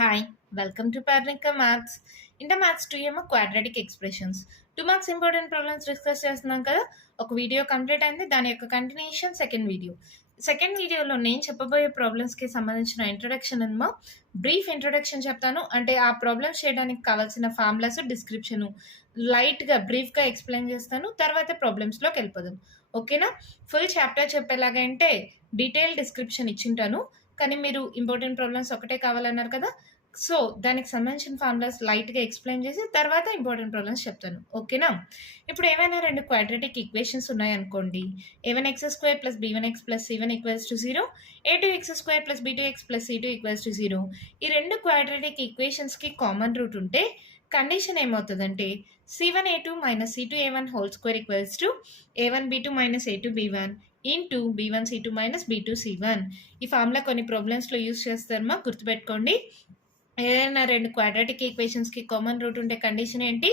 Hi, welcome to Parnika Maths. Inter maths 2 ఏమో quadratic expressions 2 marks important problems discuss చేస్తున్నాం కదా. ఒక video complete అయింది, దాని యొక్క కంటిన్యూషన్ సెకండ్ వీడియోలో నేను చెప్పబోయే ప్రాబ్లమ్స్కి సంబంధించిన ఇంట్రొడక్షన్ ఏమో బ్రీఫ్ ఇంట్రొడక్షన్ చెప్తాను. అంటే ఆ ప్రాబ్లమ్స్ చేయడానికి కావాల్సిన ఫార్ములాస్ డిస్క్రిప్షను లైట్గా బ్రీఫ్గా ఎక్స్ప్లెయిన్ చేస్తాను. తర్వాత ప్రాబ్లమ్స్లోకి వెళ్ళిపోదాం. ఓకేనా? ఫుల్ చాప్టర్ చెప్పేలాగా అంటే డీటెయిల్ డిస్క్రిప్షన్ ఇచ్చింటాను, కానీ మీరు ఇంపార్టెంట్ ప్రాబ్లమ్స్ ఒకటే కావాలన్నారు కదా. సో దానికి సంబంధించిన ఫార్ములాస్ లైట్గా ఎక్స్ప్లెయిన్ చేసి తర్వాత ఇంపార్టెంట్ ప్రాబ్లమ్స్ చెప్తాను. ఓకేనా? ఇప్పుడు ఏమైనా రెండు క్వాడ్రాటిక్ ఈక్వేషన్స్ ఉన్నాయనుకోండి. a1x² + b1x + c1 = 0, a2x² + b2x + c2 = 0. ఈ రెండు క్వాడ్రాటిక్ ఈక్వేషన్స్కి కామన్ రూట్ ఉంటే కండిషన్ ఏమవుతుందంటే c1a2 - c2a1 2 a1b2 - a2b1 into b1c2 - b2c1. ఈ ఫార్ములా కొన్ని ప్రాబ్లమ్స్లో యూజ్ చేస్తారమ్మా, గుర్తుపెట్టుకోండి. ఏదైనా రెండు క్వాడ్రాటిక్ ఈక్వేషన్స్కి కామన్ రూట్ ఉంటే కండిషన్ ఏంటి?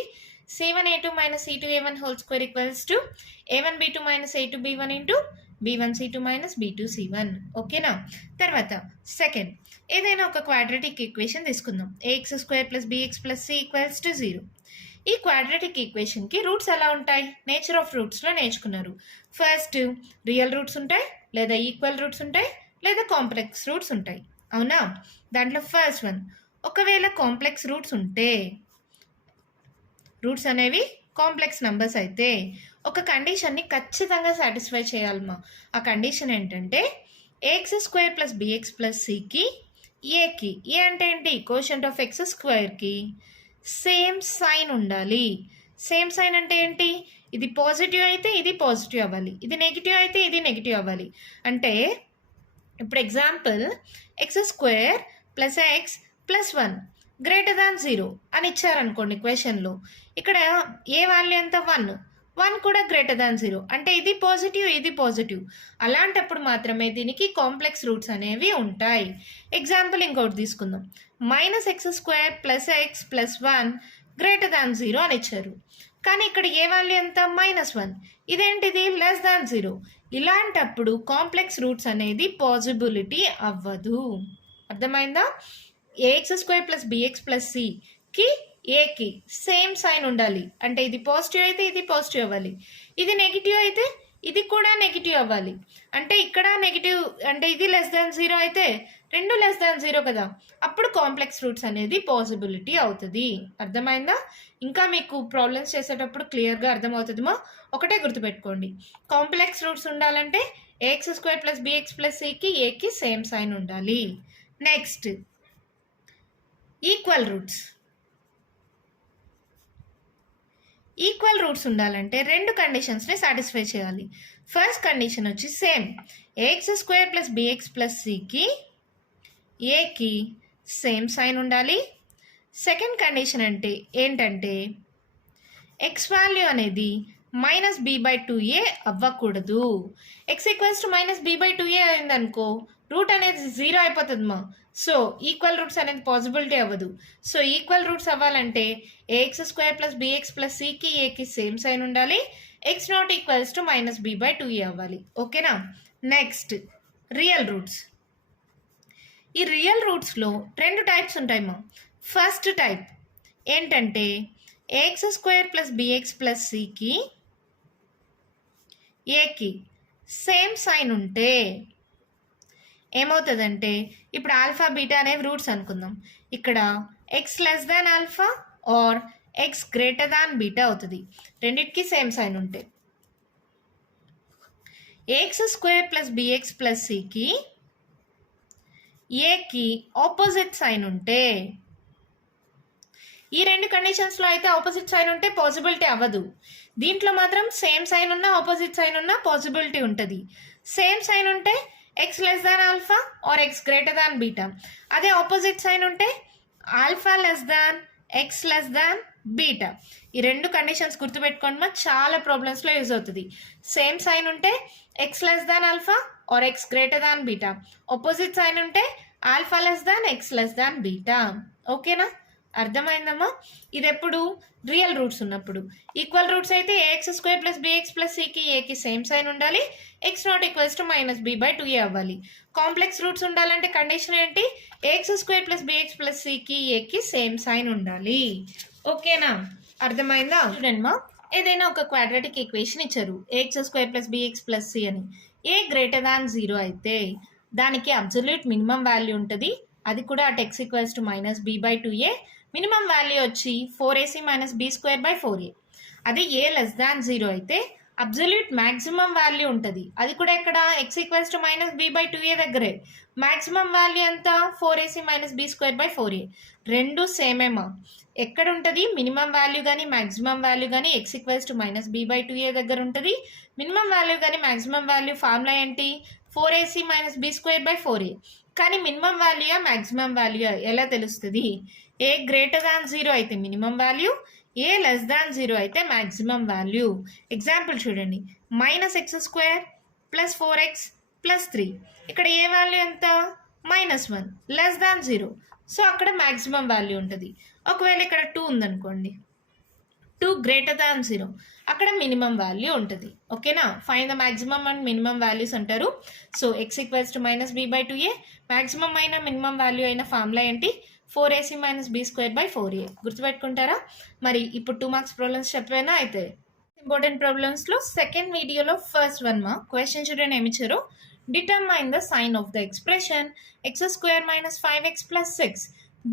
c1a2 - c2a1 2 a1b2 - a2b1 into b1c2 - b2c1. ఓకేనా? తర్వాత సెకండ్, ఏదైనా ఒక క్వాడ్రాటిక్ ఈక్వేషన్ తీసుకుందాం. ax² + bx + c = 0. ఈ క్వాడ్రాటిక్ ఈక్వేషన్కి రూట్స్ ఎలా ఉంటాయి? నేచర్ ఆఫ్ రూట్స్లో నేర్చుకున్నారు. ఫస్ట్ రియల్ రూట్స్ ఉంటాయి, లేదా ఈక్వల్ రూట్స్ ఉంటాయి, లేదా కాంప్లెక్స్ రూట్స్ ఉంటాయి. అవునా? దాంట్లో ఫస్ట్ వన్, ఒకవేళ కాంప్లెక్స్ రూట్స్ ఉంటే, రూట్స్ అనేవి కాంప్లెక్స్ నెంబర్స్ అయితే ఒక కండిషన్ని ఖచ్చితంగా సాటిస్ఫై చేయాలమ్మా. ఆ కండిషన్ ఏంటంటే ax² + bx + cకి ఏకి, ఏ అంటే ఏంటి? కోషంట్ ఆఫ్ x²కి సేమ్ సైన్ ఉండాలి. సేమ్ సైన్ అంటే ఏంటి? ఇది పాజిటివ్ అయితే ఇది పాజిటివ్ అవ్వాలి, ఇది నెగిటివ్ అయితే ఇది నెగిటివ్ అవ్వాలి. అంటే ఇప్పుడు ఎగ్జాంపుల్ x² + x + 1 > 0 అని ఇచ్చారనుకోండి క్వశ్చన్లో. ఇక్కడ ఏ వాల్యూ ఎంత? 1 కూడా > 0. అంటే ఇది పాజిటివ్, ఇది పాజిటివ్. అలాంటప్పుడు మాత్రమే దీనికి కాంప్లెక్స్ రూట్స్ అనేవి ఉంటాయి. ఎగ్జాంపుల్ ఇంకోటి తీసుకుందాం. -x² + x + 1 > 0 అని ఇచ్చారు. కానీ ఇక్కడ ఏ వాల్యూ ఎంత? -1. ఇదేంటిది? <0. ఇలాంటప్పుడు కాంప్లెక్స్ రూట్స్ అనేది పాజిబిలిటీ అవ్వదు. అర్థమైందా? ax² + bx + cకి ఏకి సేమ్ సైన్ ఉండాలి. అంటే ఇది పాజిటివ్ అయితే ఇది పాజిటివ్ అవ్వాలి, ఇది నెగిటివ్ అయితే ఇది కూడా నెగిటివ్ అవ్వాలి. అంటే ఇక్కడ నెగిటివ్ అంటే ఇది <0 అయితే రెండు <0 కదా, అప్పుడు కాంప్లెక్స్ రూట్స్ అనేది పాసిబిలిటీ అవుతుంది. అర్థమైందా? ఇంకా మీకు ప్రాబ్లమ్స్ చేసేటప్పుడు క్లియర్గా అర్థమవుతుందేమో. ఒకటే గుర్తుపెట్టుకోండి, కాంప్లెక్స్ రూట్స్ ఉండాలంటే ax² + bx + cకి ఏకి సేమ్ సైన్ ఉండాలి. Next equal roots. Equal roots ఉండాలంటే రెండు కండిషన్స్ని సాటిస్ఫై చేయాలి. ఫస్ట్ కండిషన్ వచ్చి సేమ్ ax² + bx + cకి ఏకి సేమ్ సైన్ ఉండాలి. సెకండ్ కండిషన్ అంటే ఏంటంటే ఎక్స్ వాల్యూ అనేది -b/2a అవ్వకూడదు. x = -b/2a అయిందనుకో, రూట్ అనేది 0 అయిపోతుంది మా. సో ఈక్వల్ రూట్స్ అనేది పాసిబిలిటీ అవ్వదు. సో ఈక్వల్ రూట్స్ అవ్వాలంటే ax² + bx + cకి ఏకి సేమ్ సైన్ ఉండాలి. x not = -b/2a అవ్వాలి. ఓకేనా? Next real roots. ఈ రియల్ రూట్స్లో రెండు టైప్స్ ఉంటాయమ్మా. ఫస్ట్ టైప్ ఏంటంటే ax² + bx + cకి ఏకి సేమ్ సైన్ ఉంటే ఏమవుతుందంటే, ఇప్పుడు ఆల్ఫా బీటా అనేవి రూట్స్ అనుకుందాం. ఇక్కడ x α ఆర్ x β అవుతుంది, రెండింటికి సేమ్ సైన్ ఉంటే. ax² + bx + cకి ఏకి ఆపోజిట్ సైన్ ఉంటే, ఈ రెండు కండిషన్స్లో అయితే ఆపోజిట్ సైన్ ఉంటే పాసిబిలిటీ అవ్వదు. దీంట్లో మాత్రం సేమ్ సైన్ ఉన్నా ఆపోజిట్ సైన్ ఉన్నా పాసిబిలిటీ ఉంటుంది. సేమ్ సైన్ ఉంటే x α ఆర్ x β. అదే ఆపోజిట్ సైన్ ఉంటే α x β. ఈ రెండు కండిషన్స్ గుర్తుపెట్టుకోండి మా, చాలా ప్రాబ్లమ్స్లో యూజ్ అవుతుంది. సేమ్ సైన్ ఉంటే x α or x β. Opposite sign ఉంటే α x β. ఓకేనా? అర్థమైందమ్మా? ఇది ఎప్పుడు రియల్ రూట్స్ ఉన్నప్పుడు. ఈక్వల్ రూట్స్ అయితే a x square plus bx plus సికి ఏకి సేమ్ సైన్ ఉండాలి, x not equals to minus b by 2a అవ్వాలి. కాంప్లెక్స్ రూట్స్ ఉండాలంటే కండిషన్ ఏంటి? A x square plus bx plus సికి ఏకి సేమ్ సైన్ ఉండాలి. ఓకేనా? అర్థమైందా? చూడండి మా, ఏదైనా ఒక క్వాడ్రాటిక్ ఈక్వేషన్ ఇచ్చారు ax square plus bx plus c అని. ఏ గ్రేటర్ దాన్ 0 అయితే దానికి అబ్సల్యూట్ మినిమం వాల్యూ ఉంటుంది, అది కూడా at x equals to minus b by 2a. Minimum value వచ్చి 4ac minus b square by 4a. అది ఏ లెస్ దాన్ 0 అయితే అబ్సల్యూట్ మ్యాక్సిమం వాల్యూ ఉంటుంది, అది కూడా ఎక్కడ x equals to minus b by 2a దగ్గరే. మ్యాక్సిమం వాల్యూ ఎంత? 4ac minus b square by 4a. రెండు సేమేమా. ఎక్కడ ఉంటుంది మినిమం వాల్యూ కానీ మ్యాక్సిమం వాల్యూ కానీ x equals to minus b by 2a దగ్గర ఉంటుంది. మినిమం వాల్యూ కానీ మ్యాక్సిమం వాల్యూ ఫార్ములా ఏంటి? 4ac minus b square by 4a. కానీ మినిమం వాల్యూయా మ్యాక్సిమం వాల్యూ ఎలా తెలుస్తుంది? ఏ గ్రేటర్ దాన్ 0 అయితే మినిమం వాల్యూ, ఏ లెస్ దాన్ 0 అయితే మ్యాక్సిమం వాల్యూ. ఎగ్జాంపుల్ చూడండి, minus X square plus 4x plus 3. ఇక్కడ ఏ వాల్యూ ఎంత? -1, లెస్ దాన్ 0. సో అక్కడ మ్యాక్సిమం వాల్యూ ఉంటుంది. ఒకవేళ ఇక్కడ 2 ఉందనుకోండి, 2 గ్రేటర్ దాన్ 0, అక్కడ మినిమం వాల్యూ ఉంటుంది. ఓకేనా? Find the maximum and minimum values అంటారు. So x equals to minus b by 2a. Maximum అయిన మినిమం వాల్యూ అయిన ఫార్ములా ఏంటి? 4ac minus b square by 4a. గుర్తుపెట్టుకుంటారా? మరి ఇప్పుడు 2 మార్క్స్ ప్రాబ్లమ్స్ చెప్పేనా? అయితే ఇంపార్టెంట్ ప్రాబ్లమ్స్లో సెకండ్ వీడియోలో ఫస్ట్ వన్ మా క్వశ్చన్ చూడండి ఏమి ఇచ్చారు. Determine the sign of the expression x square minus 5x plus 6.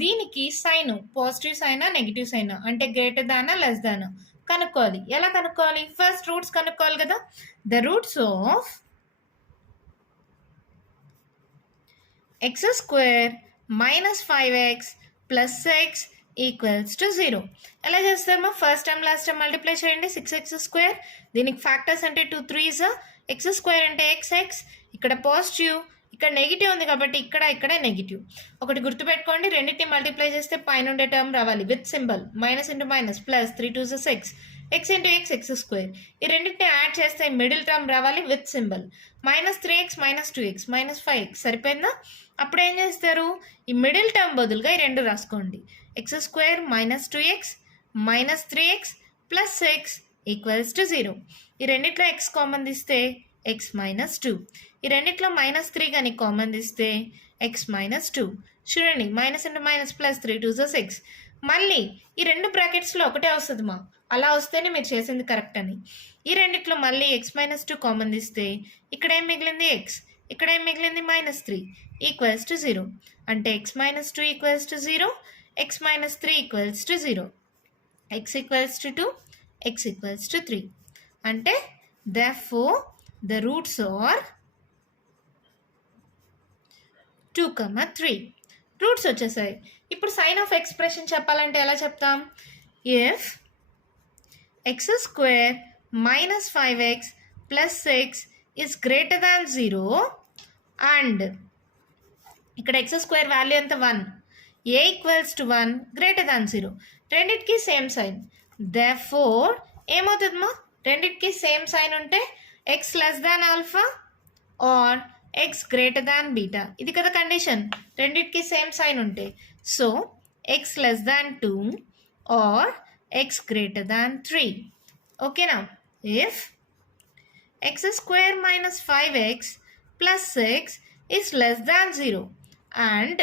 దీనికి సైన్ పాజిటివ్ సైనా నెగిటివ్ సైనా, అంటే గ్రేటర్ దానా లెస్ దానా కనుక్కోవాలి. ఎలా కనుక్కోవాలి? ఫస్ట్ రూట్స్ కనుక్కోవాలి కదా. The roots of x square minus 5x plus 6 equals to 0. ఎలా చేస్తారమ్మా? First time last time multiply చేయండి. 6x స్క్వేర్, దీనికి ఫ్యాక్టర్స్ అంటే 2 3s, ఎక్స్ స్క్వేర్ అంటే xx, ఇక్కడ పాజిటివ్ ఇక్కడ నెగిటివ్ ఉంది కాబట్టి ఇక్కడ నెగిటివ్. ఒకటి గుర్తుపెట్టుకోండి, రెండింటిని మల్టిప్లై చేస్తే పైన ఉండే టర్మ్ రావాలి with symbol, minus into minus plus 3 2s 6, X into X X square. ఈ రెండింటిని యాడ్ చేస్తే మిడిల్ టర్మ్ రావాలి with symbol, minus 3x minus 2x minus 5x. సరిపోయిందా? అప్పుడు ఏం చేస్తారు? ఈ మిడిల్ టర్మ్ బదులుగా ఈ రెండు రాసుకోండి. X square minus 2x minus 3x plus 6 equals to 0. ఈ రెండిట్లో x కామన్ తీస్తే x మైనస్ 2. ఈ రెండిట్లో మైనస్ 3 కానీ కామన్ తీస్తే x మైనస్ 2. చూడండి, minus into minus plus 3 2s 6. మళ్ళీ ఈ రెండు బ్రాకెట్స్లో ఒకటే వస్తుంది మా, అలా వస్తేనే మీరు చేసింది కరెక్ట్ అని. ఈ రెండిట్లో మళ్ళీ x మైనస్ 2 కామన్ తీస్తే ఇక్కడ ఏం మిగిలింది? x, ఇక్కడ ఏం మిగిలింది? Minus 3 equals to 0. అంటే x minus 2 equals to 0, x minus 3 equals to 0, x equals to 2, x equals to 3. అంటే therefore the roots are 2, 3. Roots వచ్చేసాయి. ఇప్పుడు సైన్ ఆఫ్ ఎక్స్ప్రెషన్ చెప్పాలంటే ఎలా చెప్తాం? If x square minus 5x plus 6 is greater than 0 and ఇక్కడ X square value ఎంత? 1, ఏ equals to 1 greater than 0. రెండిటికి same sign. Therefore ఏమవుతుందమ్మా? రెండిటికి సేమ్ సైన్ ఉంటే x less than alpha or x greater than beta. ఇది కదా condition, రెండిటికి same sign ఉంటే. So x less than 2 or x greater than 3. ఓకేనా? If x square minus 5x plus 6 is less than 0 and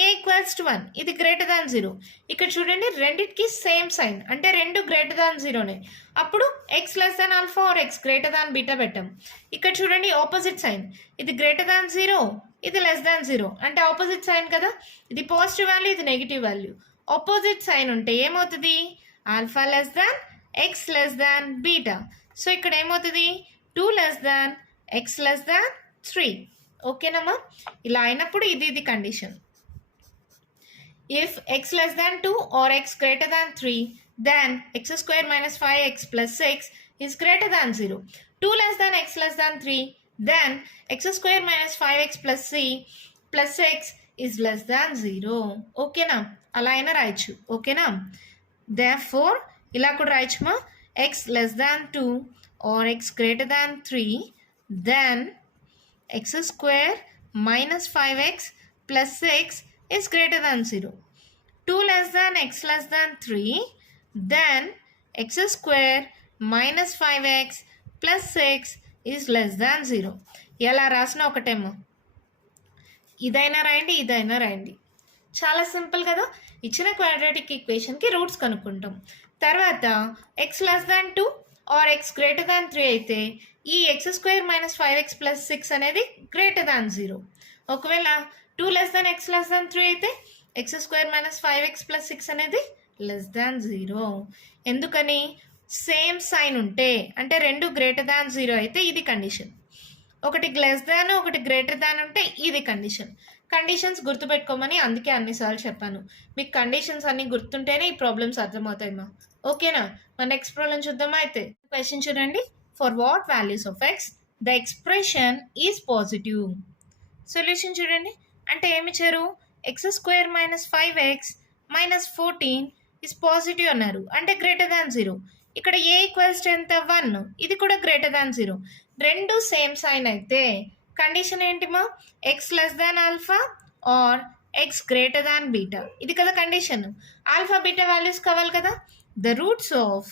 a equals to 1, ఇది greater than 0. ఇక్కడ చూడండి, రెండిటికి same sign అంటే రెండు గ్రేటర్ దాన్ 0నే. అప్పుడు x less than alpha or x greater than beta పెట్టాం. ఇక్కడ చూడండి ఆపోజిట్ సైన్, ఇది గ్రేటర్ దాన్ 0, ఇది లెస్ దాన్ 0, అంటే ఆపోజిట్ సైన్ కదా. ఇది పాజిటివ్ వాల్యూ, ఇది నెగిటివ్ వాల్యూ. ఆపోజిట్ సైన్ ఉంటే ఏమవుతుంది? Alpha less than x less than beta. So ఇక్కడ ఏమవుతుంది? 2 లెస్ దాన్ ఎక్స్ లెస్ దాన్ 3. ఓకేనమ్మా? ఇలా అయినప్పుడు ఇది condition. If x less than 2 or x greater than 3, then x square minus 5x plus 6 is greater than 0. 2 less than x less than 3, then x square minus 5x plus c plus 6 is less than 0. ఓకేనా? అలా అయినా రాయొచ్చు. ఓకేనా? therefore ఇలా కూడా రాయొచ్చుమా, x less than 2 or x greater than 3, then x square minus 5x plus 6 is greater than 0. 2 less than x less than 3, then x square minus 5x plus 6 is less than 0. ఎలా రాసిన ఒకటేమో, ఇదైనా రాయండి ఇదైనా రాయండి. చాలా సింపుల్ కదా. ఇచ్చిన క్వాడ్రాటిక్ ఈక్వేషన్కి రూట్స్ కనుక్కుంటాం. తర్వాత x less than 2 or x greater than 3 అయితే ఈ X square minus 5x plus 6 అనేది గ్రేటర్ దాన్ 0. ఒకవేళ 2 లెస్ దాన్ ఎక్స్ లెస్ దాన్ 3 అయితే X square minus 5x plus 6 అనేది లెస్ దాన్ 0. ఎందుకని? సేమ్ సైన్ ఉంటే, అంటే రెండు గ్రేటర్ దాన్ 0 అయితే ఇది కండిషన్, ఒకటి లెస్ దాన్ ఒకటి గ్రేటర్ దాన్ ఉంటే ఇది కండిషన్. కండిషన్స్ గుర్తుపెట్టుకోమని అందుకే అన్నిసార్లు చెప్పాను. మీకు కండిషన్స్ అన్ని గుర్తుంటేనే ఈ ప్రాబ్లమ్స్ అర్థమవుతాయమ్మా. ఓకేనా? మన నెక్స్ట్ ప్రాబ్లం చూద్దామా అయితే. క్వశ్చన్ చూడండి. For what values of x the expression is positive. Solution చూడండి. అంటే ఏమి ఇచ్చారు? X square minus 5x minus 14 is positive అన్నారు, అంటే గ్రేటర్ దాన్ 0. ఇక్కడ ఏ ఈక్వల్స్ టు ఎంత? 1. ఇది కూడా గ్రేటర్ దాన్ 0. రెండు సేమ్ సైన్ అయితే కండిషన్ ఏంటిమా? X less than alpha or x greater than beta. ఇది కదా కండిషన్. ఆల్ఫా బీటా వాల్యూస్ కావాలి కదా. The roots of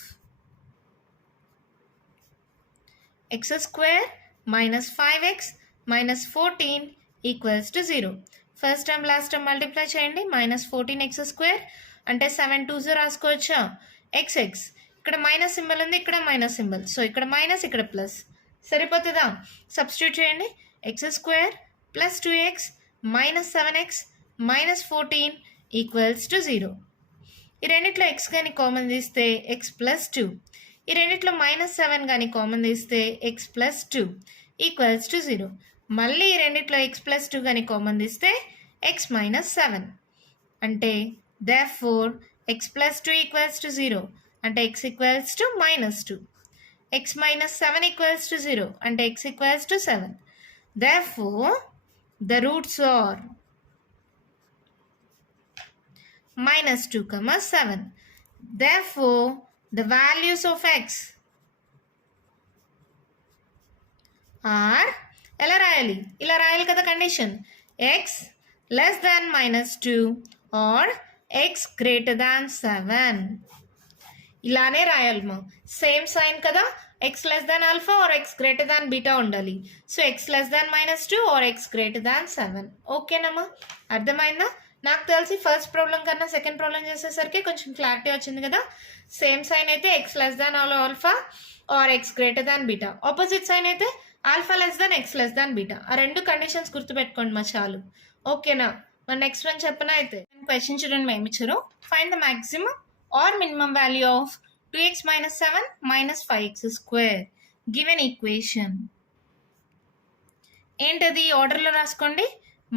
x square minus 5x minus 14 equals to 0. First time last time multiply చేయండి. Minus 14x square అంటే 7 2s రాసుకోవచ్చా? X ఇక్కడ minus symbol ఉంది, ఇక్కడ మైనస్ సింబల్, సో ఇక్కడ మైనస్ ఇక్కడ ప్లస్, సరిపోతుందా? సబ్స్టిట్యూట్ చేయండి. X square plus 2x minus 7x minus 14 equals to 0. ఈ రెండిట్లో ఎక్స్ కానీ కామన్ తీస్తే ఎక్స్ ప్లస్ 2, ఈ రెండిట్లో మైనస్ 7 కానీ కామన్ తీస్తే ఎక్స్ ప్లస్ 2 ఈక్వల్స్ టు 0. మళ్ళీ ఈ రెండిట్లో ఎక్స్ ప్లస్ 2 కానీ కామన్ తీస్తే ఎక్స్ మైనస్ 7, అంటే therefore X plus 2 equals to 0, అంటే X equals to minus 2. x minus 7 equals to 0, and x equals to 7. Therefore, the roots are minus 2, 7. Therefore, the values of x are, ఎలా రాయాలి? ఇలా రాయాలి కదా condition. x less than minus 2 or x greater than 7. ఇలానే రాయాలమ్మా. Same sign కదా. X less than alpha or x greater than beta ఉండాలి. So x less than minus 2 or x greater than 7. ఓకేనమ్మా, అర్థమైందా? నాకు తెలిసి ఫస్ట్ ప్రాబ్లం కన్నా second problem చేసేసరికి కొంచెం క్లారిటీ వచ్చింది కదా. సేమ్ సైన్ అయితే x less than alpha or x greater than beta, opposite sign అయితే alpha less than x less than beta. ఆ రెండు కండిషన్స్ గుర్తుపెట్టుకోండి మా చాలు. ఓకేనా? మరి నెక్స్ట్ వన్ చెప్పనా అయితే. క్వశ్చన్ చూడండి ఏమి ఇచ్చారు. Find the maximum or minimum value of 2x minus 7 minus 5x square given equation. ఏంటది? ఆర్డర్లో రాసుకోండి.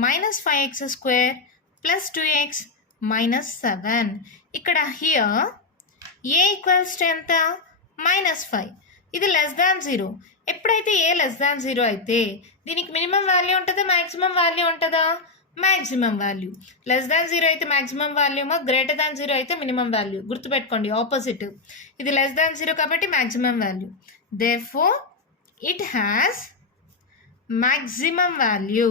Minus 5x square plus 2x minus 7. ఇక్కడ హియర్ ఏ ఈక్వల్స్ టు ఎంత? మైనస్ 5. ఇది లెస్ దాన్ 0. ఎప్పుడైతే ఏ లెస్ దాన్ 0 అయితే దీనికి మినిమం వాల్యూ ఉంటుందా మ్యాక్సిమం వాల్యూ ఉంటుందా? Maximum value. లెస్ దాన్ 0 అయితే మ్యాక్సిమం వాల్యూ, గ్రేటర్ దాన్ 0 అయితే మినిమం వాల్యూ. గుర్తుపెట్టుకోండి, ఆపోజిట్. ఇది లెస్ దాన్ 0 కాబట్టి maximum value. Therefore it has maximum value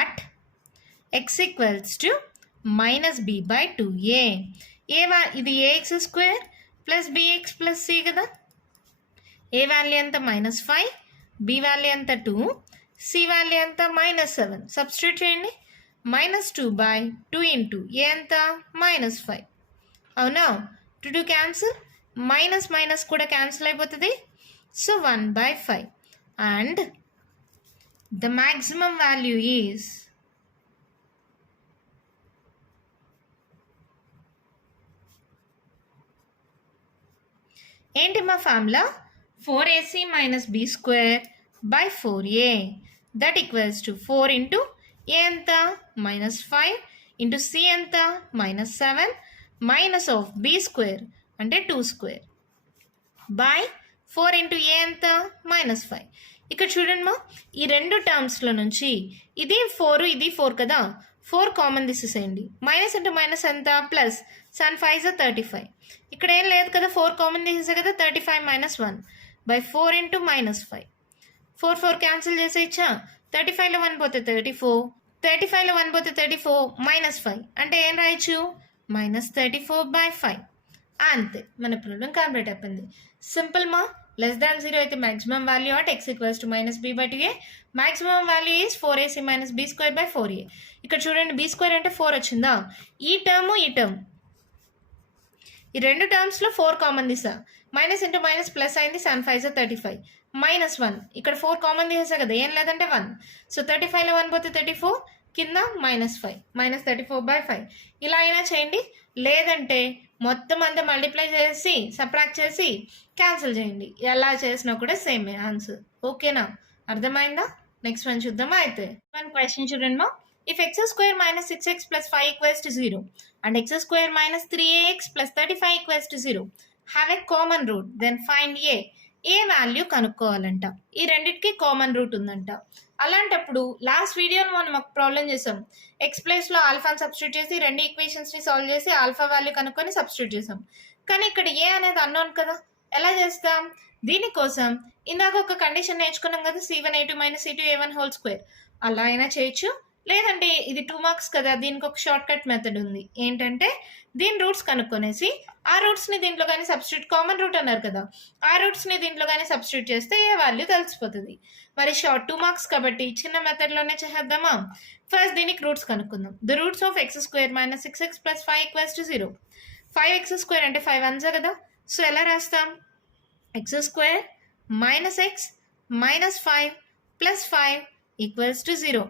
at x equals to minus b by 2a. ఇది ax square plus bx plus c కదా. ఏ value ఎంత? Minus 5. b value ఎంత? 2. c value ఎంత? Minus 7. Substitute చేయండి. Minus 2 by 2 into ఏ ఎంత? Minus 5. అవునా? 2 cancel, minus minus కూడా cancel అయిపోతుంది. So 1 by 5 and the maximum value is ఏంటి మా formula? 4ac minus b square by 4a. That equals to 4 into a ఎంత? minus 5 into c ఎంత? minus 7 minus of b square అంటే 2 square by 4 into a ఎంత? minus 5. ఇక్కడ చూడండి మా, ఈ రెండు టర్మ్స్లో నుంచి ఇది 4 ఇది 4 కదా. 4 కామన్ తీసేసేయండి. మైనస్ అంటే మైనస్ ఎంత? ప్లస్. 7 5 35. ఇక్కడ ఏం లేదు కదా, 4 కామన్ తీసేసే కదా. 35 minus 1 by 4 into minus 5. 4 4 cancel చేసేయచ్చా? 35లో 1 పోతే 34 35లో 1 పోతే 34 -5 అంటే ఏం రాయొచ్చు -34/5. అంతే, మన ప్రాబ్లం కంప్లీట్ అయిపోయింది. సింపుల్ మా. లెస్ దాన్ 0 అయితే maximum value at x equals to -b/2a. Maximum value is 4ac - b²/4a. ఇక్కడ చూడండి b² అంటే 4 వచ్చిందా. ఈ టర్మ్ ఈ రెండు టర్మ్స్లో 4 కామన్ తీసా. మైనస్ ఇంటూ మైనస్ ప్లస్ అయింది, 7 5 35 -1. ఇక్కడ 4 కామన్ తీసా కదా, ఏం లేదంటే 1. సో 35లో 1 పోతే 34, కింద -5 -34/5. ఇలా అయినా చేయండి, లేదంటే మొత్తం అంతా మల్టిప్లై చేసి సబ్ట్రాక్ట్ చేసి క్యాన్సిల్ చేయండి. ఎలా చేసినా కూడా సేమ్ ఆన్సర్. ఓకేనా, అర్థమైందా? నెక్స్ట్ వన్ చూద్దామా. అయితే వన్ క్వశ్చన్ చూడండి మా. If x² - 6x + 5 equals to 0 and x² - 3ax + 35 equals to 0 have a common root, then find A value కనుక్కోవాలంట. ఈ రెండింటికి కామన్ రూట్ ఉందంట. అలాంటప్పుడు లాస్ట్ వీడియోలో మనం ఒక ప్రాబ్లం చేసాం. ఎక్స్ ప్లేస్లో ఆల్ఫాని సబ్స్టిట్యూట్ చేసి రెండు ఈక్వేషన్స్ని సాల్వ్ చేసి ఆల్ఫా వాల్యూ కనుక్కొని సబ్స్టిట్యూట్ చేసాం. కానీ ఇక్కడ ఏ అనేది అన్నోన్ కదా, ఎలా చేస్తాం? దీనికోసం ఇందాక ఒక కండిషన్ నేర్చుకున్నాం కదా, c1a2 - c2a1² అలా అయినా చేయొచ్చు. లేదంటే ఇది 2 మార్క్స్ కదా, దీనికి ఒక షార్ట్ కట్ మెథడ్ ఉంది. ఏంటంటే దీని రూట్స్ కనుక్కొనేసి ఆ రూట్స్ని దీంట్లో కానీ సబ్స్టిట్యూట్, కామన్ రూట్ అన్నారు కదా, ఆ రూట్స్ని దీంట్లో కానీ సబ్స్టిట్యూట్ చేస్తే ఏ వాల్యూ తెలిసిపోతుంది. మరి 2 మార్క్స్ కాబట్టి చిన్న మెథడ్లోనే చేద్దామా. ఫస్ట్ దీనికి రూట్స్ కనుక్కుందాం. The roots of x² - 6x + 5 = 0. 5x² అంటే 5 1s కదా, సో ఎలా రాస్తాం? x² - x - 5 + 5 = 0.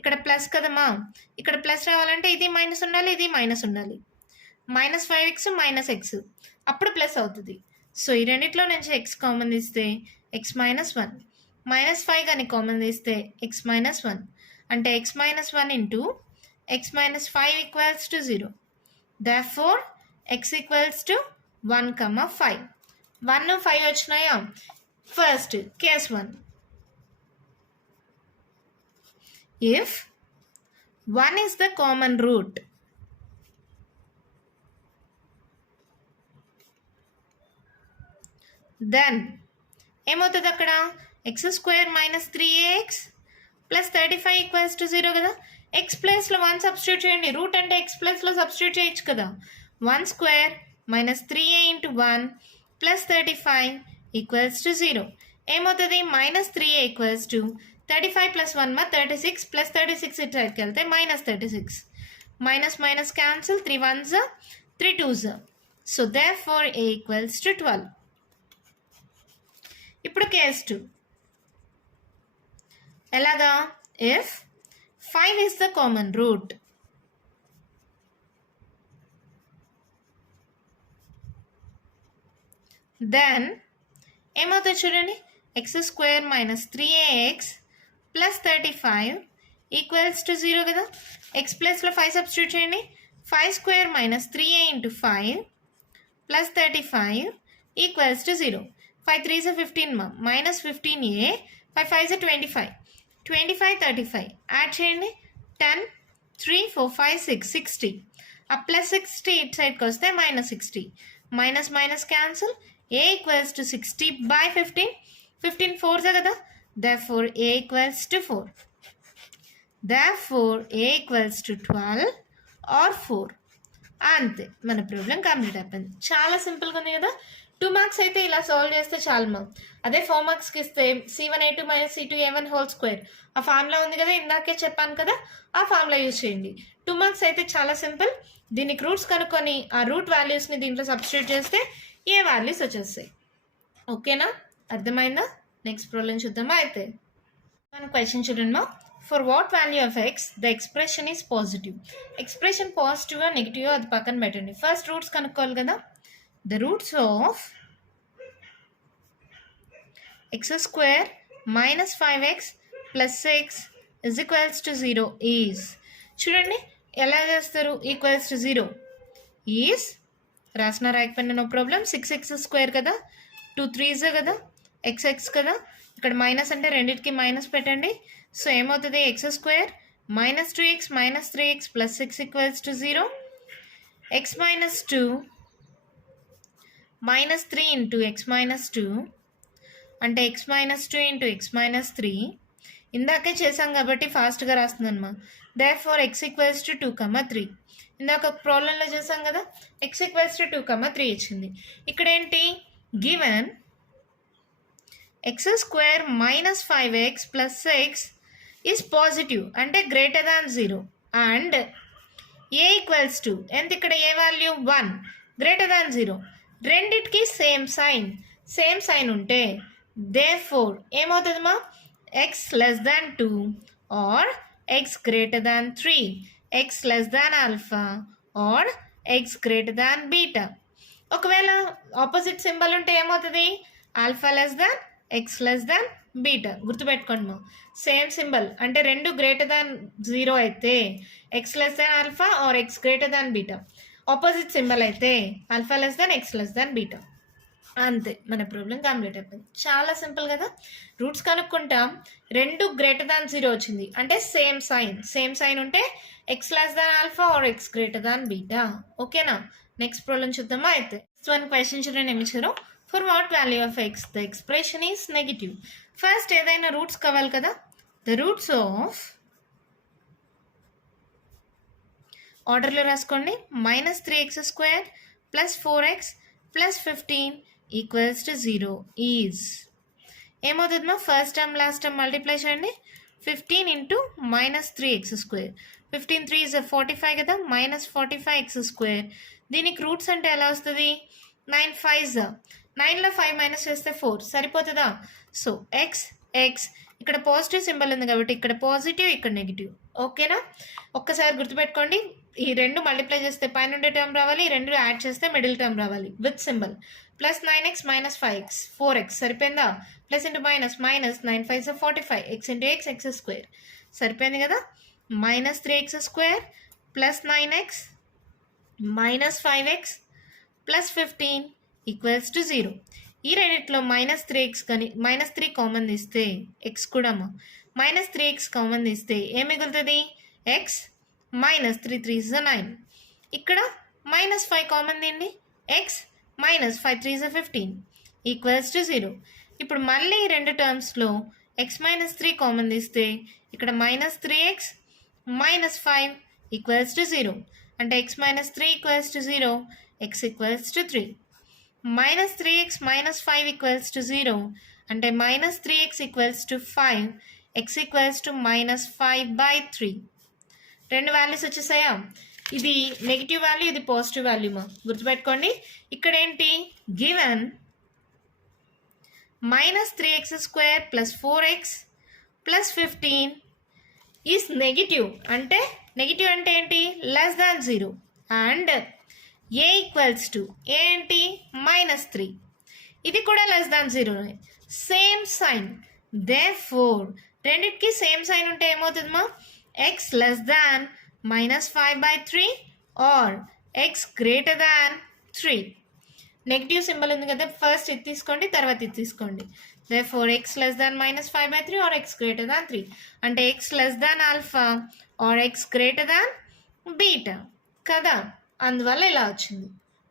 ఇక్కడ ప్లస్ కదమ్మా, ఇక్కడ ప్లస్ రావాలంటే ఇది మైనస్ ఉండాలి, ఇది మైనస్ ఉండాలి. -5x - x అప్పుడు ప్లస్ అవుతుంది. సో ఈ రెండిట్లో నుంచి x కామన్ తీస్తే x - 1, -5 కానీ కామన్ తీస్తే x - 1 అంటే x - 1 × x - 5 = 0. Therefore x = 1, 5. 1 5 వచ్చినాయా? First case 1. If 1 is the common root, then ఏమవుతుంది అక్కడ? x² - 3ax + 35 = 0 కదా. x ప్లేస్లో 1 సబ్స్టిట్యూట్ చేయండి. రూట్ అంటే x ప్లేస్లో సబ్స్టిట్యూట్ చేయొచ్చు కదా. 1² - 3a × 1 + 35 = 0. ఏమవుతుంది? -3a = 35 + 1 36 + 36 ఇటు సైడ్కి వెళ్తే -36. Minus cancel, 3 1s 3 2s. So therefore a = 12. ఇప్పుడు కేస్ 2. ఎలాగా? if 5 is the common root, then ఏమవుతుంది చూడండి, x² - 3ax + 35 = 0 కదా. x ప్లస్లో 5 సబ్స్టిట్యూట్ చేయండి. 5² - 3a × 5 + 35 = 0. 5 3s 15 మా, -15a, 5 5s 25, 25 35 యాడ్ చేయండి. 10 3 4 5 6 60. ఆ +60 ఇటు సైడ్కి వస్తే -60. Minus cancel, a = 60/15. 15 4s కదా. Therefore a = 4. Therefore a = 12 or 4. అంతే, మన ప్రాబ్లం కంప్లీట్ అయిపోయింది. చాలా సింపుల్గా ఉంది కదా. 2 మార్క్స్ అయితే ఇలా సాల్వ్ చేస్తే చాలు మా. అదే 4 మార్క్స్కి ఇస్తే c1a2 - c2a1² ఆ ఫార్ములా ఉంది కదా, ఇందాకే చెప్పాను కదా, ఆ ఫార్ములా యూజ్ చేయండి. 2 మార్క్స్ అయితే చాలా సింపుల్. దీనికి రూట్స్ కనుక్కొని ఆ రూట్ వాల్యూస్ని దీంట్లో సబ్స్టిట్యూట్ చేస్తే ఏ వాల్యూస్ వచ్చేస్తాయి. ఓకేనా, అర్థమైందా? నెక్స్ట్ ప్రాబ్లం చూద్దామా. అయితే మన క్వశ్చన్ చూడండి మా. For what value of x the expression is positive. Expression positive negative అది పక్కన పెట్టండి. ఫస్ట్ రూట్స్ కనుక్కోవాలి కదా. The roots of x² - 5x + 6 = 0 is, చూడండి ఎలా చేస్తారు. =0 ఈజ్ రాసిన రాయకపోయినా నో ప్రాబ్లం. 6x² కదా, 2 3s కదా, x కదా. ఇక్కడ మైనస్ అంటే రెండింటికి మైనస్ పెట్టండి. సో ఏమవుతుంది? x² - 2x - 3x + 6 = 0. x - 2 -3 × x - 2 అంటే x - 2 × x - 3. ఇందాకే చేసాం కాబట్టి ఫాస్ట్గా రాస్తుందమ్మా. Therefore x equals to 2, 3. ఇందాక ఒక ప్రాబ్లంలో చేసాం కదా, x ఈక్వల్స్ టు 2, 3 ఇచ్చింది. ఇక్కడ ఏంటి, given x² minus 5x plus 6 is positive అంటే greater than 0 and a equals to ఎంత, ఇక్కడ ఏ వాల్యూ 1 గ్రేటర్ దాన్ 0. రెండిటికి సేమ్ సైన్ ఉంటే దేర్ఫోర్ ఏమవుతుందమ్మా, x less than 2 or x greater than 3, x less than alpha or x greater than beta. ఒకవేళ opposite symbol ఉంటే ఏమవుతుంది, alpha less than x less than beta. గుర్తుపెట్టుకోండి మా, same symbol అంటే రెండు గ్రేటర్ దాన్ 0 అయితే x less than alpha or x greater than beta. Opposite symbol అయితే alpha less than x less than beta. అంతే, మన ప్రాబ్లం కంప్లీట్ అయిపోయింది. చాలా సింపుల్ కదా. రూట్స్ కనుక్కుంటాం, రెండు గ్రేటర్ దాన్ 0 వచ్చింది అంటే సేమ్ సైన్ ఉంటే x less than alpha or x greater than beta. ఓకేనా, నెక్స్ట్ ప్రాబ్లం చూద్దామా. అయితే వన్ క్వశ్చన్ చూడండి, ఏమి ఇచ్చారు, for what value of x the expression is negative. First ఏదైనా రూట్స్ కావాలి కదా, ద రూట్స్ ఆఫ్ ఆర్డర్లో రాసుకోండి, -3x² plus 4x plus 15 equals to 0 is ఏమవుతుందమ్మా, first term last term multiply చేయండి. 15 ఇంటూ -3x², 15 3 is 45 కదా, -45x². దీనికి రూట్స్ అంటే ఎలా వస్తుంది, 9 5s, 9లో 5 మైనస్ చేస్తే 4 సరిపోతుందా. సో x ఇక్కడ పాజిటివ్ సింబల్ ఉంది కాబట్టి ఇక్కడ పాజిటివ్ ఇక్కడ నెగిటివ్. ఓకేనా, ఒక్కసారి గుర్తుపెట్టుకోండి, ఈ రెండు మల్టిప్లై చేస్తే పైన ఉండే టర్మ్ రావాలి, ఈ రెండు యాడ్ చేస్తే మిడిల్ టర్మ్ రావాలి with symbol. Plus 9x minus 5x 4x సరిపోయిందా, plus into minus 9 5s 45, x into x² సరిపోయింది కదా. -3x² plus 9x minus 5x plus 15 equals to 0. ఈ రెండిట్లో -3x కానీ -3 కామన్ తీస్తే x కూడా -3x కామన్ తీస్తే ఏం మిగులుతుంది, x -3 3s 9. ఇక్కడ -5 కామన్ తీయండి, x -5 3s 15 ఈక్వల్స్ టు 0. ఇప్పుడు మళ్ళీ రెండు టర్మ్స్లో x -3 కామన్ తీస్తే ఇక్కడ -3x -5 ఈక్వల్స్ టు 0 అంటే x -3 equals to 0, x equals to 3. -3x -5 equals to 0 అంటే -3x equals to 5, x equals to -5/3. రెండు వాల్యూస్ వచ్చేసాయా. ఇది నెగిటివ్ వాల్యూ, ఇది పాజిటివ్ వాల్యూ మా, గుర్తుపెట్టుకోండి. ఇక్కడ ఏంటి, given -3x² plus 4x plus 15 is negative అంటే ఏంటి, less than 0 and a equals to ఏంటి -3, ఇది కూడా less than 0, same sign. Therefore రెండిటికి సేమ్ సైన్ ఉంటే ఏమవుతుందమ్మా, x less than -5/3 or x greater than 3. Negative symbol ఉంది కదా, ఫస్ట్ ఇది తీసుకోండి తర్వాత ఇది తీసుకోండి. therefore x less than -5/3 or x greater than 3 అంటే x less than alpha or x greater than beta కదా, అందువల్ల ఇలా వచ్చింది.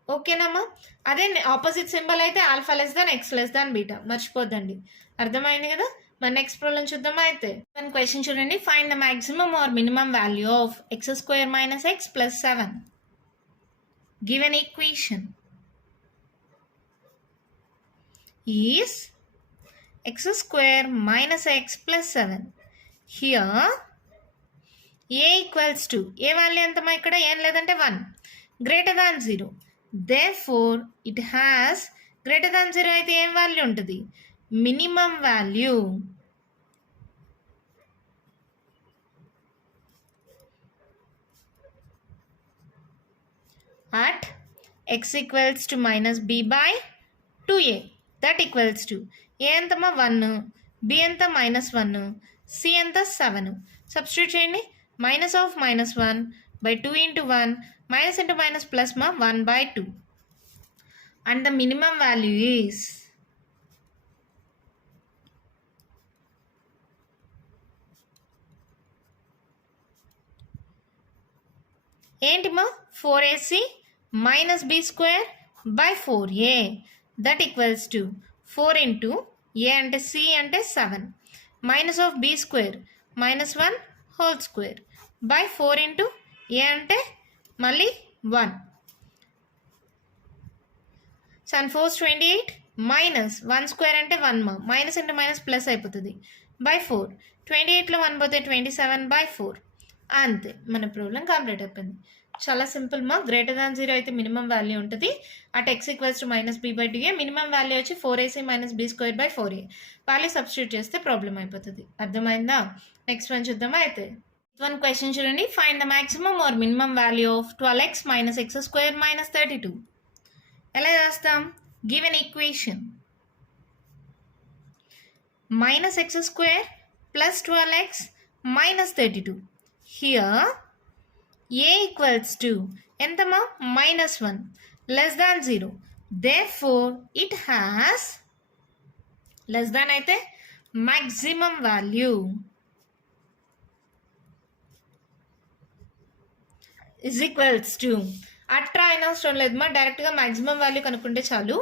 ఓకేనమ్మా, అదే ఆపోజిట్ సింబల్ అయితే alpha less than x less than beta, మర్చిపోద్దండి. అర్థమైంది కదా. మన నెక్స్ట్ ప్రాబ్లం చూద్దామా. అయితే మన క్వశ్చన్ చూడండి, find the maximum or minimum value of x² - x plus 7. Given equation is x² - x plus 7. Here a equals to a value ఎంతమా, ఇక్కడ ఏం లేదంటే 1 greater than 0. Therefore it has greater than 0 అయితే ఏం వాల్యూ ఉంటుంది, minimum value. at x equals to -b/2a that equals to a ఎంతమా 1, b ఎంత -1, c ఎంత 7. సబ్స్టిట్యూట్ చేయండి, -(-1/2 into 1 minus into minus plus 1/2 and the minimum value is ఏంటిమా 4ac minus b square by 4a that equals to 4 into a అంటే c అంటే 7 minus of b square -1 whole square by 4 into a అంటే మళ్ళీ 1. Sun 4 28 minus 1 square అంటే 1 minus into minus plus అయిపోతుంది by 4. 28లో 1 పోతే 27/4. అంతే, మన problem complete అయిపోయింది. చాలా సింపుల్ గ్రేటర్ దాన్ 0 అయితే మినిమం వాల్యూ ఉంటుంది. At x = -b/dA minimum value వచ్చి 4ac - b²/4a. వాల్యూ సబ్స్టిట్యూట్ చేస్తే ప్రాబ్లం అయిపోతుంది. అర్థమైందా? నెక్స్ట్ వన్ చూద్దామా అయితే. వన్ క్వశ్చన్ చూడండి. Find the maximum or minimum value of 12x - x² - 32. ఎలా చేస్తాం? Given equation -x² + 12x - 32. Here a equals to ఎంతమా -1 less than 0. Therefore it has less than అయితే maximum value is equals to అట్రా అయినా అవసరం లేదు డైరెక్ట్గా maximum value కనుక్కుంటే చాలు.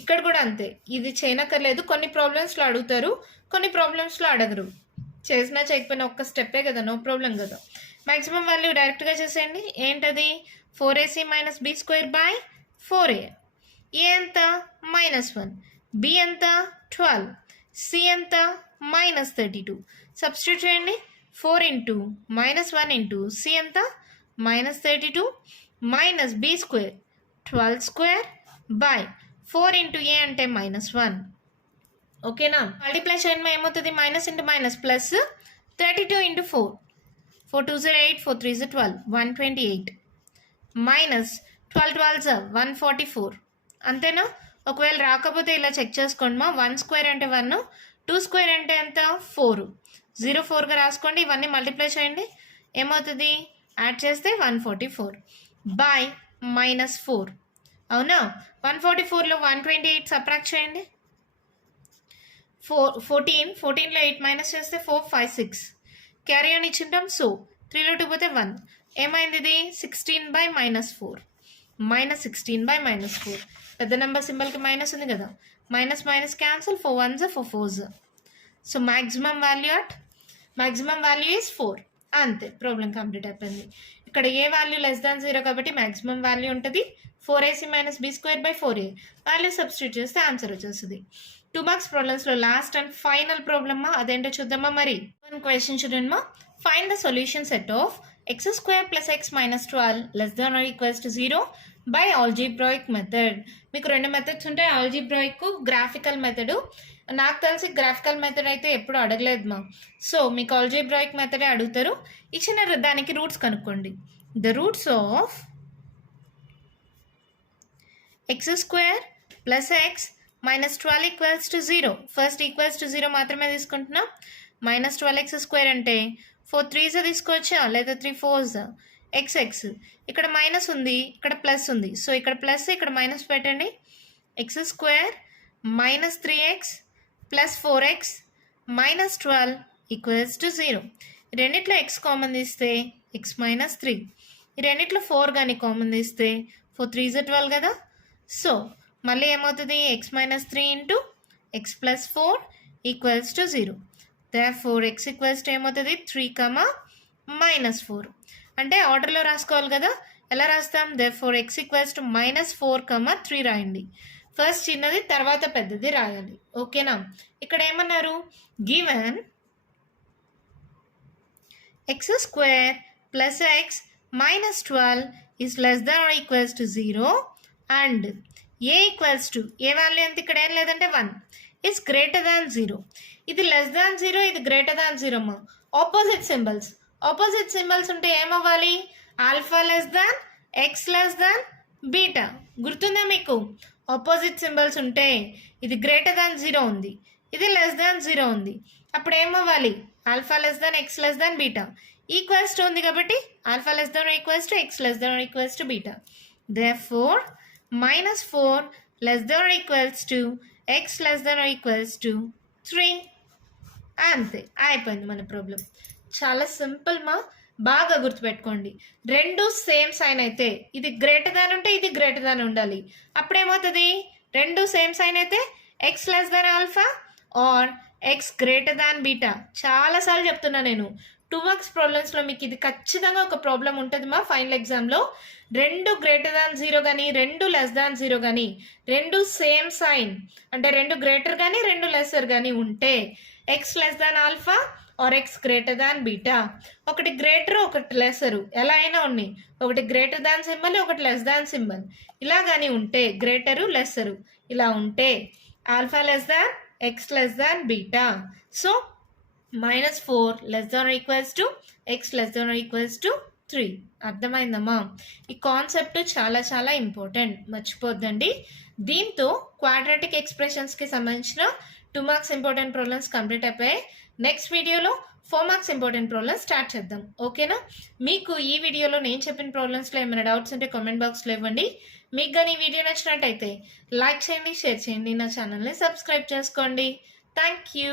ఇక్కడ కూడా అంతే, ఇది చేయనక్కర్లేదు. కొన్ని ప్రాబ్లమ్స్లో అడుగుతారు, కొన్ని ప్రాబ్లమ్స్లో అడగరు. చేసినా చేయకపోయినా ఒక్క స్టెప్పే కదా, నో ప్రాబ్లం కదా. మ్యాక్సిమం వాల్యూ డైరెక్ట్గా చేసేయండి. ఏంటది? 4ac - b²/4a. ఏ ఎంత? -1. బి ఎంత? 12. సి ఎంత? -32. సబ్స్టిట్యూట్ చేయండి. 4 ఇంటూ -1 ఇంటూ సి ఎంత? -32 మైనస్ b² 12² 4 ఇంటూ ఏ అంటే -1. ఓకేనా? మల్టిప్లై చేయడం ఏమవుతుంది? Minus into minus plus 32 into 4. 4 2 0 8 4 3 12 128 minus 12 12 144. అంతేనా? ఒకవేళ రాకపోతే ఇలా చెక్ చేసుకోండి 1 స్క్వేర్ అంటే 1, 2 స్క్వేర్ అంటే ఎంత? 4. 0 4గా రాసుకోండి. ఇవన్నీ మల్టిప్లై చేయండి. ఏమవుతుంది? యాడ్ చేస్తే 144 బై -4. అవునా? 144లో 128 సబ్ట్రాక్ట్ చేయండి. 14లో 8 మైనస్ చేస్తే 4 5 6. క్యారీ అని ఇచ్చింటాం. సో 3లో 2 పోతే 1. ఏమైంది? ఇది 16/-4 -16/-4. పెద్ద నెంబర్ సింబల్కి మైనస్ ఉంది కదా, minus minus cancel. 4 1s 4 4s. So maximum value is 4. అంతే, ప్రాబ్లం కంప్లీట్ అయిపోయింది. ఇక్కడ ఏ వాల్యూ లెస్ దాన్ 0 కాబట్టి మ్యాక్సిమం వాల్యూ ఉంటుంది 4ac - b²/4a. వాల్యూ సబ్స్టిట్యూట్ చేస్తే ఆన్సర్ వచ్చేస్తుంది. 2 మార్క్స్ ప్రాబ్లమ్స్లో లాస్ట్ అండ్ ఫైనల్ ప్రాబ్లమ్మా, అదేంటో చూద్దామా మరి. వన్ క్వశ్చన్ చూడండి. Find the solution set of x² + x - 12 < 0 by algebraic method. మీకు 2 మెథడ్స్ ఉంటాయి, ఆల్జీబ్రాయిక్, గ్రాఫికల్ మెథడ్. నాకు తెలిసి గ్రాఫికల్ మెథడ్ అయితే ఎప్పుడు అడగలేదు సో మీకు ఆల్జీబ్రాయిక్ మెథడే అడుగుతారు. ఇచ్చిన దానికి రూట్స్ కనుక్కోండి. The roots of x² + x - 12 = 0. First =0 మాత్రమే తీసుకుంటున్నాం. -12x² అంటే 4 3s తీసుకోవచ్చా, లేదా 3 4s. x ఇక్కడ మైనస్ ఉంది, ఇక్కడ ప్లస్ ఉంది. సో ఇక్కడ ప్లస్, ఇక్కడ మైనస్ పెట్టండి. x² - 3x + 4x - 12 = 0. రెండిట్లో x కామన్ తీస్తే x - 3. ఈ రెండిట్లో 4 కానీ కామన్ తీస్తే 4 3s 12 కదా. సో మళ్ళీ ఏమవుతుంది? x - 3 into x + 4 = 0. therefore x = ఏమవుతుంది? 3, -4. అంటే ఆర్డర్లో రాసుకోవాలి కదా. ఎలా రాస్తాం? therefore x = -4, 3 రాయండి. ఫస్ట్ చిన్నది తర్వాత పెద్దది రాయాలి. ఓకేనా? ఇక్కడ ఏమన్నారు? Given x² + x - 12 is less than or equals to 0 and a equals to A value ఎంత? ఇక్కడ ఏం లేదంటే 1 is greater than 0. ఇది లెస్ దాన్ 0, ఇది గ్రేటర్ దాన్ 0 మా. ఆపోజిట్ సింబల్స్ ఉంటే ఏమవ్వాలి? Alpha less than, x less than, beta. గుర్తుందా మీకు? ఆపోజిట్ సింబల్స్ ఉంటే ఇది గ్రేటర్ దాన్ 0 ఉంది, ఇది లెస్ దాన్ 0 ఉంది. అప్పుడు ఏమవ్వాలి? Alpha less than, x less than, beta. Equals to ఉంది కాబట్టి alpha less than equals to x less than equals to beta. therefore -4 less than or equals to x less than or equals to 3. అంతే, అయిపోయింది మన problem. చాలా simple బాగా గుర్తుపెట్టుకోండి. రెండు same sign అయితే ఇది గ్రేటర్ దాన్ ఉంటే ఇది గ్రేటర్ దాన్ ఉండాలి. అప్పుడేమవుతుంది? రెండు సేమ్ సైన్ అయితే x less than ఆల్ఫా or x greater than beta. చాలాసార్లు చెప్తున్నా నేను. 2 మార్క్స్ ప్రాబ్లమ్స్లో మీకు ఇది ఖచ్చితంగా ఒక ప్రాబ్లం ఉంటుంది మా ఫైనల్ ఎగ్జామ్లో. 2 గ్రేటర్ దాన్ 0 కానీ 2 లెస్ దాన్ 0 కానీ 2 సేమ్ సైన్ అంటే 2 గ్రేటర్ కానీ 2 లెస్సర్ కానీ ఉంటే x less than alpha or x greater than beta. ఒకటి గ్రేటర్ ఒకటి లెస్సరు ఎలా అయినా ఉన్నాయి. ఒకటి గ్రేటర్ దాన్ సింబల్ ఒకటి లెస్ దాన్ సింబల్ ఇలా కానీ ఉంటే గ్రేటరు లెస్సరు ఇలా ఉంటే alpha less than x less than beta. So -4 less than equals to x less than equals to 3. అర్థమైందమ్మా? ఈ కాన్సెప్ట్ చాలా చాలా ఇంపార్టెంట్, మర్చిపోద్దండి. దీంతో క్వాడ్రాటిక్ ఎక్స్ప్రెషన్స్కి సంబంధించిన 2 మార్క్స్ ఇంపార్టెంట్ ప్రాబ్లమ్స్ కంప్లీట్ అయిపోయాయి. నెక్స్ట్ వీడియోలో 4 మార్క్స్ ఇంపార్టెంట్ ప్రాబ్లమ్స్ స్టార్ట్ చేద్దాం. ఓకేనా? మీకు ఈ వీడియోలో నేను చెప్పిన ప్రాబ్లమ్స్లో ఏమైనా డౌట్స్ ఉంటే కామెంట్ బాక్స్లో ఇవ్వండి. మీకు కానీ ఈ వీడియో నచ్చినట్టయితే లైక్ చేయండి, షేర్ చేయండి, నా ఛానల్ని సబ్స్క్రైబ్ చేసుకోండి. Thank you.